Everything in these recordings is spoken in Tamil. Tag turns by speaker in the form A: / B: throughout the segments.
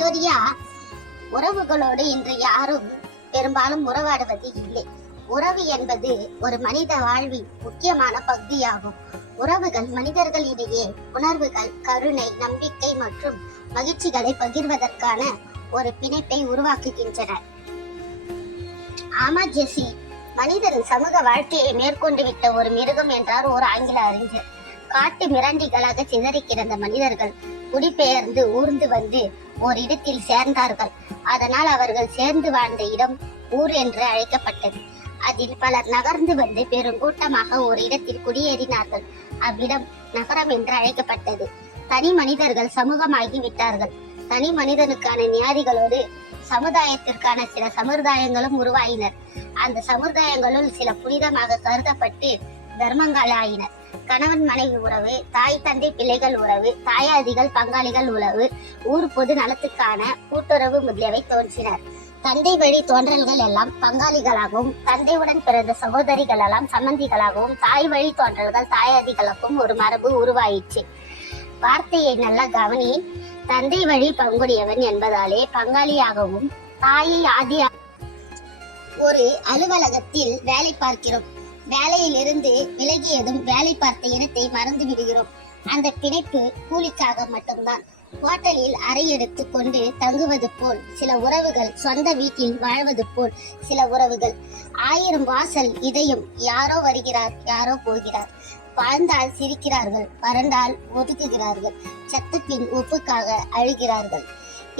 A: விக்டோரியா உறவுகளோடு இன்று யாரும் பெரும்பாலும் உறவாடுவது இல்லை. உறவு என்பது ஒரு மனித வாழ்வின் முக்கியமான பகுதியாகும். உறவுகள் மனிதர்களிடையே உணர்வுகள் கருணை நம்பிக்கை மற்றும் மகிழ்ச்சிகளை பகிர்வதற்கான ஒரு பிணைப்பை உருவாக்குகின்றன. ஆமா ஜெசி. மனிதன் சமூக வாழ்க்கையை மேற்கொண்டு விட்ட ஒரு மிருகம் என்றார் ஒரு ஆங்கில அறிஞர். காட்டு மிராண்டிகளாக சிதறி கிடந்த மனிதர்கள் குடிபெயர்ந்து ஊர்ந்து வந்து ஓரிடத்தில் சேர்ந்தார்கள். அதனால் அவர்கள் சேர்ந்து வாழ்ந்த இடம் ஊர் என்று அழைக்கப்பட்டது. அதில் பலர் நகர்ந்து வந்து பெருங்கூட்டமாக ஒரு இடத்தில் குடியேறினார்கள். அவ்விடம் நகரம் என்று அழைக்கப்பட்டது. தனி மனிதர்கள் சமூகமாகி விட்டார்கள். தனி மனிதனுக்கான நியாதிகளோடு சமுதாயத்திற்கான சில சமுதாயங்களும் உருவாயினர். அந்த சமுதாயங்களுள் சில புனிதமாக கருதப்பட்டு தர்மங்களாயின. கணவன் மனைவி உறவு தாய் தந்தை பிள்ளைகள் உறவு தாயாதிகள் பங்காளிகள் உறவு ஊர் பொது நலத்துக்கான கூட்டுறவு முதலியவை தோன்றினர். தந்தை வழி தோன்றல்கள் எல்லாம் பங்காளிகளாகவும் தந்தையுடன் பிறந்த சகோதரிகள் எல்லாம் சம்பந்திகளாகவும் தாய் வழி தோன்றல்கள் தாயாதிகளுக்கும் ஒரு மரபு உருவாயிற்று. வார்த்தையை நல்லா கவனி தந்தை வழி பங்குடையவன் என்பதாலே பங்காளியாகவும் தாயை ஆதி ஒரு அலுவலகத்தில் வேலை பார்க்கிறோம். வேலையிலிருந்து விலகியதும் வேலை பார்த்த இடத்தை மறந்து விடுகிறோம். அந்த பிணைப்பு கூலிக்காக மட்டும்தான். ஹோட்டலில் அறை எடுத்து கொண்டு தங்குவது போல் சில உறவுகள் சொந்த வீட்டில் வாழ்வது போல் சில உறவுகள். ஆயிரம் வாசல் இதயம் யாரோ வருகிறார் யாரோ போகிறார். வாழ்ந்தால் சிரிக்கிறார்கள் வறண்டால் ஒதுக்குகிறார்கள். சத்தத்தின் ஒப்புக்காக அழுகிறார்கள்.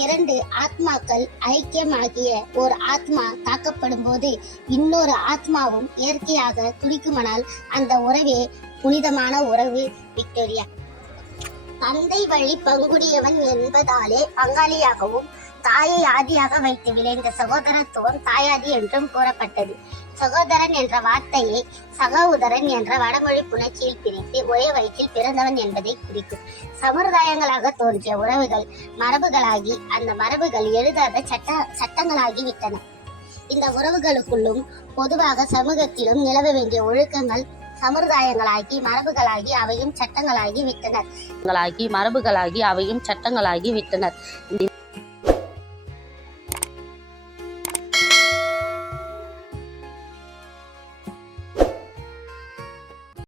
A: இரண்டு ஆத்மாக்கள் ஐக்கியமாகிய ஒரு ஆத்மா தாக்கப்படும் போது இன்னொரு ஆத்மாவும் இயற்கையாக துடிக்குமானால் அந்த உறவே புனிதமான உறவு விக்டோரியா. தந்தை வழி பங்குடியவன் என்பதாலே பங்காளியாகவும் தாயை ஆதியாக வைத்து விளைந்த சகோதரத்துவம் தாயாதி என்றும் கூறப்பட்டது. சகோதரன் என்ற வார்த்தையை சகோதரன் என்ற வடமொழி புணர்ச்சியில் பிரித்து ஒரே வயிற்றில் பிறந்தவன் என்பதை குறிக்கும். சமுதாயங்களாக தோன்றிய உறவுகள் மரபுகளாகி அந்த மரபுகள் எழுதாத சட்ட சட்டங்களாகி விட்டன இந்த உறவுகளுக்குள்ளும் பொதுவாக சமூகத்திலும் நிலவ வேண்டிய ஒழுக்கங்கள் சமுதாயங்களாகி மரபுகளாகி அவையும் சட்டங்களாகி விட்டனர்.
B: மரபுகளாகி அவையும் சட்டங்களாகி விட்டனர்.